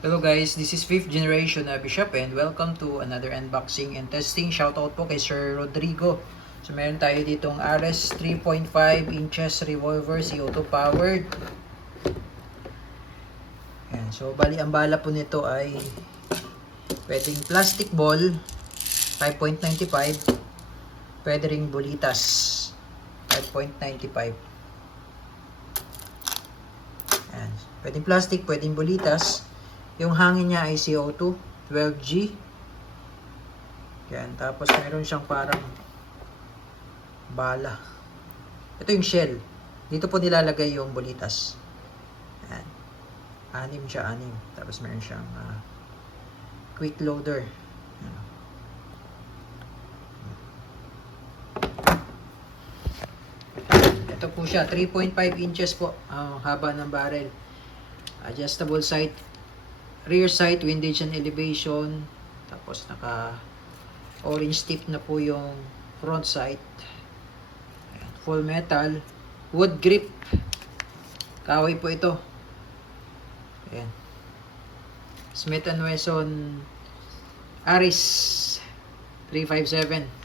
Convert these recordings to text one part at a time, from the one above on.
Hello guys, this is 5th generation na Bishop and welcome to another unboxing and testing. Shoutout po kay Sir Rodrigo. So meron tayo ditong RS 3.5 inches revolver CO2 powered. Ayan, so bali ang bala po nito ay pwedeng plastic ball 5.95, pwede ring bolitas 5.95. Ayan, pwedeng plastic, pwedeng bolitas. Yung hangin niya ay CO2, 12G. Yan, tapos meron siyang parang bala. Ito yung shell. Dito po nilalagay yung bolitas. Yan. Anim siya, anim. Tapos meron siyang quick loader. Yan. Ito po siya, 3.5 inches po ang haba ng barrel. Adjustable sight. Rear sight, windage and elevation. Tapos naka orange tip na po yung front sight. Ayan, full metal. Wood grip. Kahoy po ito. Ayan. Smith & Wesson Aris 357.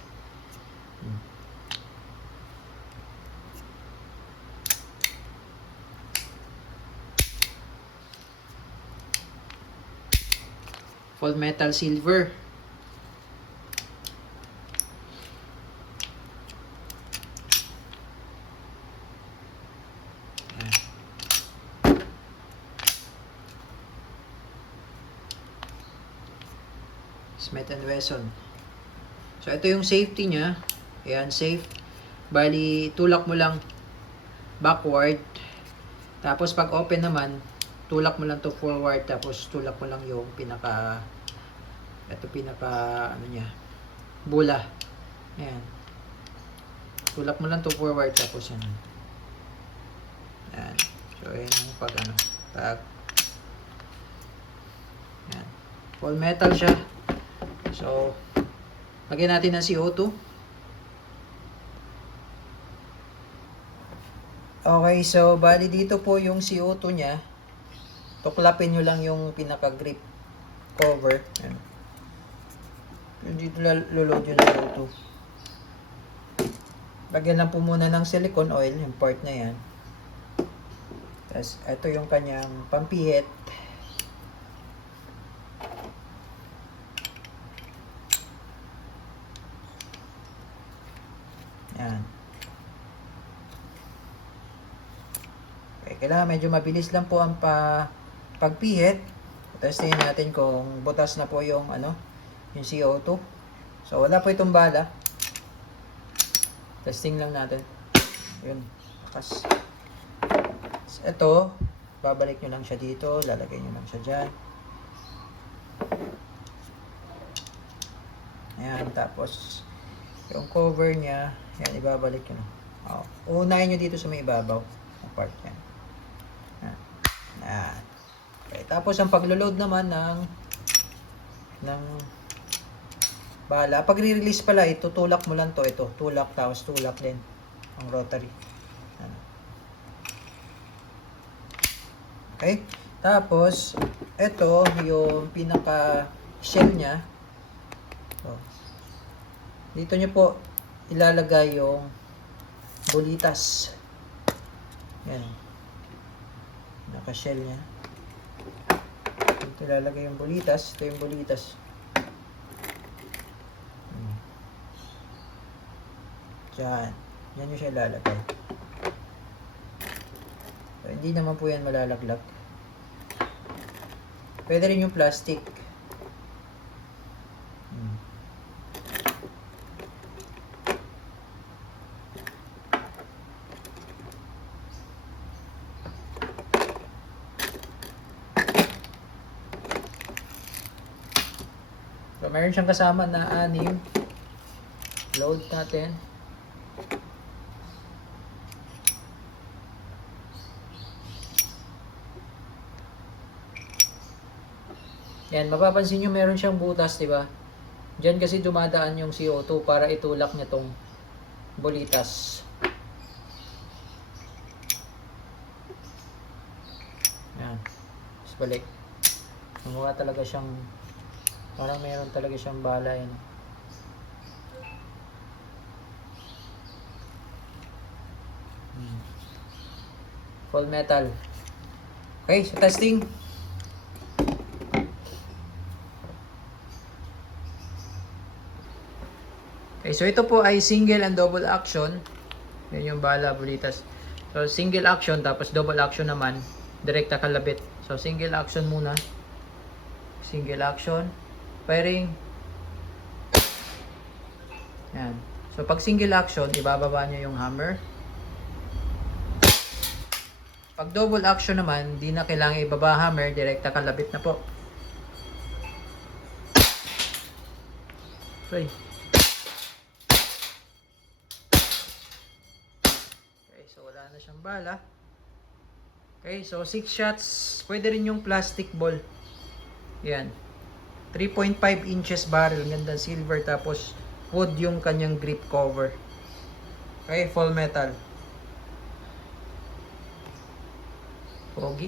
Full metal silver. Ayan. Smith & Wesson. So ito yung safety niya. Ayan, safe. Bali, tulak mo lang backward. Tapos pag open naman, tulak mo lang to forward, tapos tulak mo lang yung pinaka ano niya, bula. Ayan. Tulak mo lang to forward, tapos yan. Ayan. So ayan yung pag ayan. Full metal siya. So lagyan natin ng CO2. Okay, so bali dito po yung CO2 niya. Tuklapin nyo lang yung pinaka-grip cover. Ayan. Dito lulod yung CO2. Lagyan lang po muna ng silicone oil, yung part na yan. Tapos, ito yung kanyang pampihit. Ayan. Okay, kailangan medyo mabilis lang po ang pagpihit. Testingin natin kung butas na po yung yung CO2. So wala po itong bala. Testing lang natin. Yun, lakas. So, ito, babalik nyo lang siya dito, lalagay nyo lang siya dyan. Ayan, tapos yung cover niya, yan, ibabalik nyo na. Unahin nyo dito sa may ibabaw, ang part yan. Ayan. Okay, tapos ang paglo-load naman ng bala. Pag re-release pala, itutulak mo lang to. Ito, tulak, tapos tulak din ang rotary. Okay? Tapos, ito yung pinaka shell niya. So, dito nyo po ilalagay yung bolitas. Yan. Naka-shell niya. Dito ilalagay yung bolitas. Ito yung bolitas. Diyan. Yan yung siya ilalagay. So, hindi naman po yan malalaglag. Pwede rin yung plastic. So, meron siyang kasama na 6. Load natin. Yan, mapapansin nyo meron siyang butas, di ba? Diyan kasi dumadaan yung CO2 para itulak niya tong bolitas. Yan. Tapos balik. Mukha talaga siyang, parang meron talaga siyang bala yan. Full metal. Okay, so testing. Okay, so ito po ay single and double action. Yan yung bala, bulitas. So single action, tapos double action naman, direkta kalabit. So single action muna. Single action. Firing. Yan. So pag single action, ibababa nyo yung hammer. Pag double action naman, di na kailangan ibaba hammer, direkta kalabit na po. Okay. Okay, so wala na siyang bala. Okay, so 6 shots. Pwede rin yung plastic ball. Yan. 3.5 inches barrel, ganda silver, tapos wood yung kanyang grip cover. Okay, full metal. Pogi.